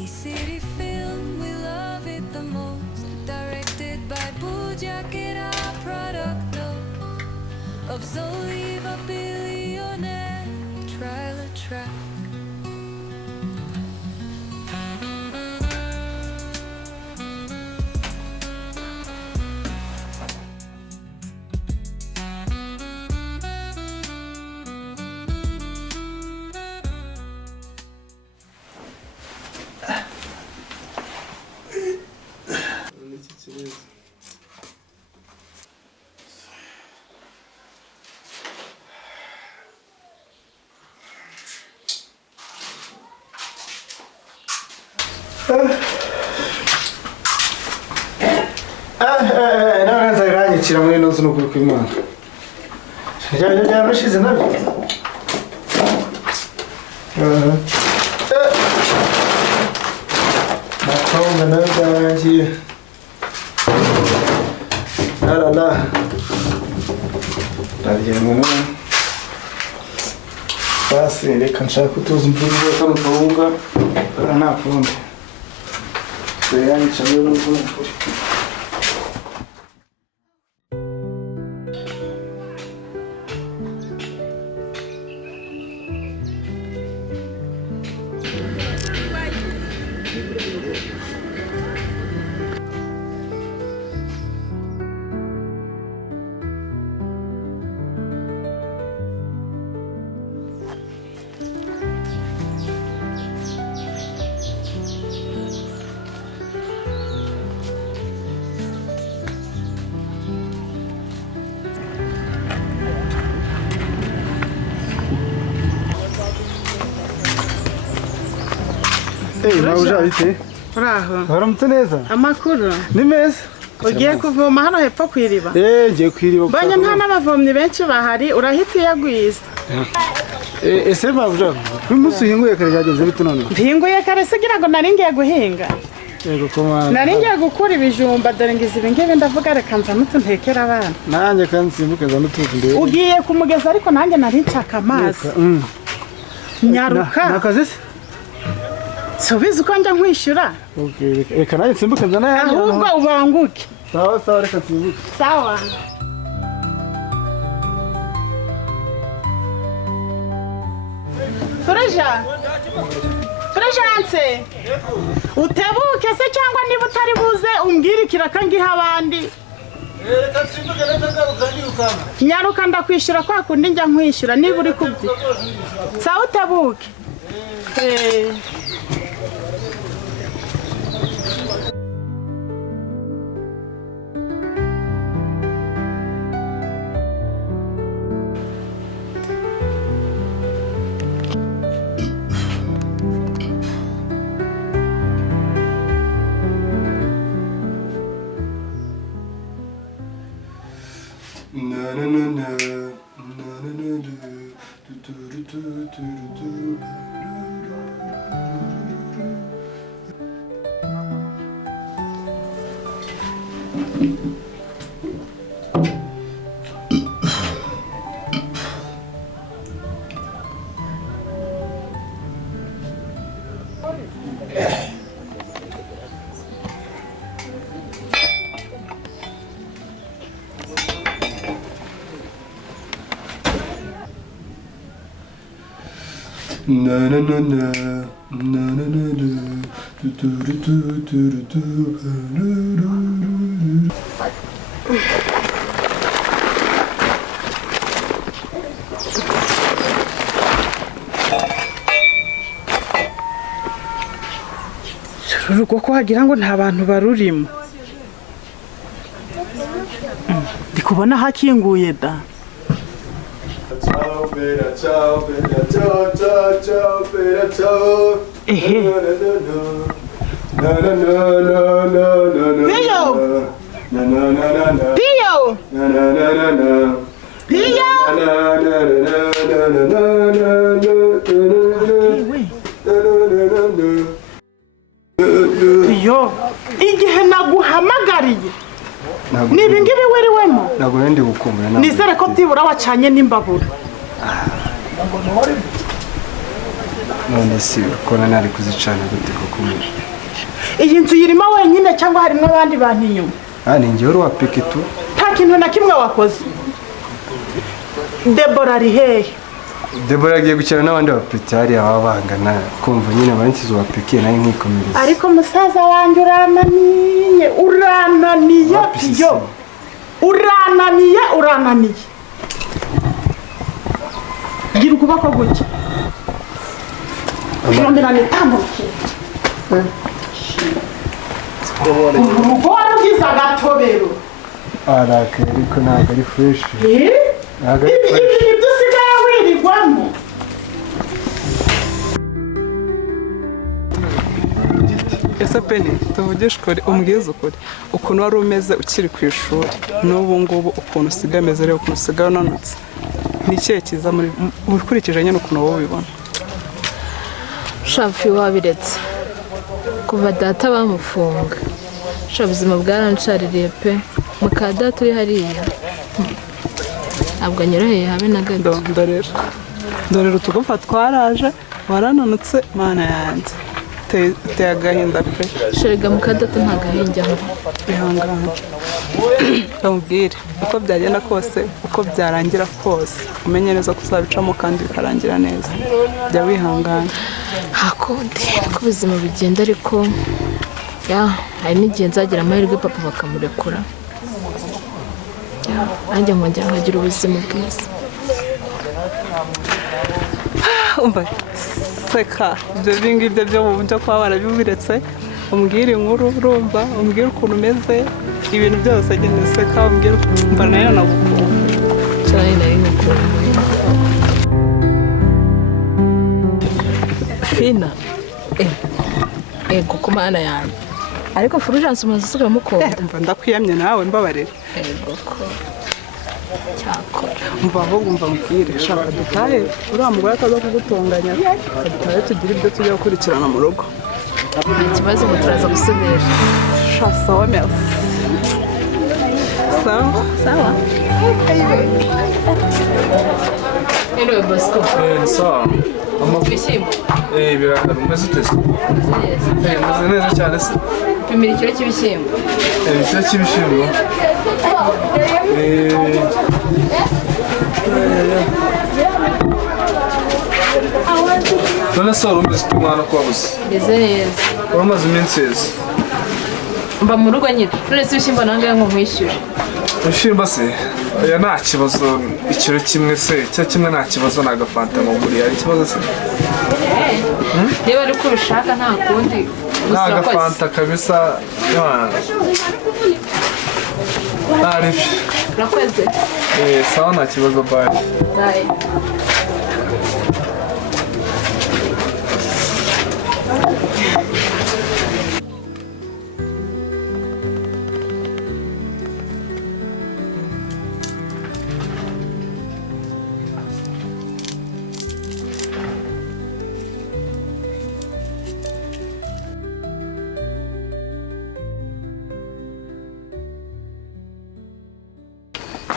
Isiri film, we love it the most. Directed by Bujakera, product of Zoliva billionaire, trailer track. None nzaganyikira muri no z'ukuri kw'Imana. Yarashize nabi. Nakonga nagangiye. La. Ndagiye basi reka nshaka utuzi mvuze kano kawunga nta kundi. Yanyica muri no z'ukuri. Mauja bite? Uraho. Waramutse neza? Amakuru. Ni meza. Ugiye kuvoma hano hepfo kwiriba? Ngiye kwiriba. Banya nta n'abavomyi benshi bahari, urahita uyagwiza. Ese Mauja, umunsi uhinguye kare byagenze bite none? Ntinguye kare sigira ngo nari ngiye guhinga. Yego koma. Nari ngiye gukura ibijumba dore ngize ibingibi ndavuga reka nzamutse ntekera abana. Nanjye kandi simbuke za nutuzi ndebe. Ugiye kumugeza ariko nanjye nari nshaka amazi. Nyaruka. Nakaze se? Subiza uko njya nkwishyura. Okay, reka nanjye simbuke nzana yanjye. Ahubwo ubanguke. Sawa reka simbuke. Sawa. Furajanse. Utebuke se cyangwa niba utari buze umbwire ikiraka ngiha abandi. Reka simbuke ndagaruka ndikana. Nyaruka ndakwishyura kwa kundi njya nkwishyura niba uri kubyi. Sawa utebuke. Urugo ko wagira ngo nta bantu barurimo. Ndi kubona hakinguye da. Ciao. Ehe. Dio. Iyo igihe naguhamagariye ni ibingibi wiriwemo ntabwo ndi gukumbura nizere ko byibura wacanye n'imbabura none si ko nari kuzicana gute koko iyi nzu yirimo wenyine cyangwa harimo abandi bantu inyuma ni njyewe wa pikitu nta kintu na kimwe wakoze Debora ari hehe Debora agiye gukina n'abandi bapeti hariya baba bangana kumva nyine abansize uwapikiye nayo nkikomereza ariko musaza wanjye urananiye piyo urananiye gira ukuboko gutya ushobora nitambuke urugo warugize agatobero ariko ntabwo ari fresh ibi nibyo usigaye wirirwamo ese peni tuvugishe ukuri umbwize ukuri ukuntu wari umeze ukiri ku ishuri n'ubu ngubu ukuntu usigaye ameze rero ukuntu usigaye unanutse ni ikihe kiza muri ukurikije nyine ukuntu wowe ubibona shafi wabiretse kuva data bamufunga ubuzima bwarancaririye pe muka data uri hariya ntabwo anyoroheye habe na gato ndorera utugupfa twaraje warananutse mana yanjye uteye agahinda pe sherega muka data nta gahinda ngo ihangane ndamubwire uko byagenda kose uko byarangira kose umenye neza ko uzabicamo kandi bikarangira neza jya wihangana hakundi uko ubuzima bigenda ariko hari n'igihe nzagira amahirwe papa bakamurekura nanjye nkongera nkagira ubuzima bwiza umva seka ibyo ngibyo byo mu byo kuba barabibiretse umbwire inkuru urumva umbwire ukuntu umeze ibintu byose agenda seka umbwire umva nayo nagukunda cyane nari ngukunda fina ego ku mana yanjye ariko Fulgence umaze usubira mukunda umva ndakwiyamye nawe mbabarira ego ko cyakora umva ahubwo umva mbwire shaka dutahe uriya mugore ataza kugutunganya dutahe tugire ibyo tujya gukurikirana mu rugo nta kibazo ngo turaza gusubira sawa merci sawa Hello Bosco sawa ibishyimbo birahari umeze utese umeze neza cyane se pimira ikiro cy'ibishyimbo ikiro cy'ibishyimbo none se wari umeze ute umwana ko wabuze meze neza wari umaze iminsi yeze mba mu rugo nyine none se ibishyimbo nangahe ngo nkwishyure ibishyimbo se oya nta kibazo ikiro kimwe se cya kimwe nta kibazo ni agafanta ngo nguriye hari ikibazo se niba ari ko ubishaka nta kundi ni agafanta kabisa ntaribyo urakoze sawa nta kibazo bayi bayi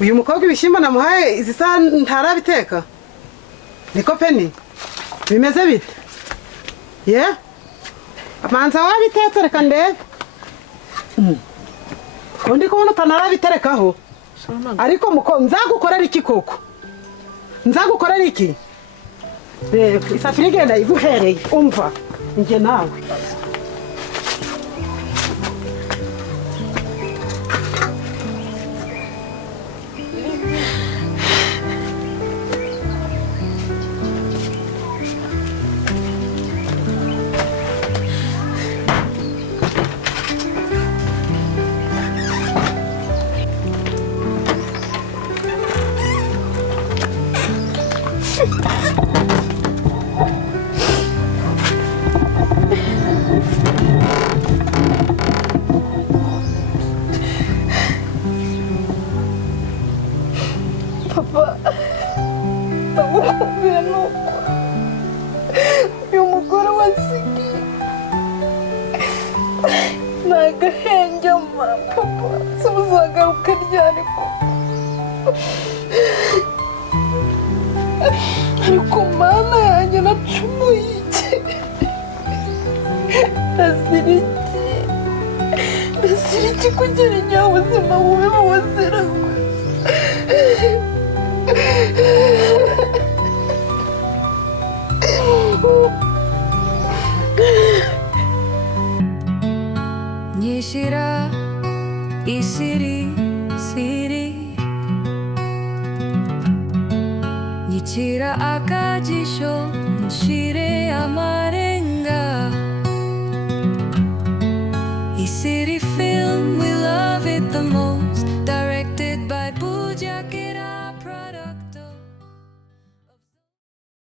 uyu mukobwa ibishyimbo namuhaye izi saha ntarabiteka niko peni bimeze bite ye amanza wabitetse reka ndebe ko ndi kubona utanarabiterekaho ariko nzagukorera iki koko nzagukorera iki reba isafuriya igenda iguhereye umva njye nawe agahenge ma papa se uzagaruka ryari koko ariko mana yanjye nacumuye iki ndazira iki kugira igihe ubuzima bubi buzira Nyishira Isiri Siri Nyicira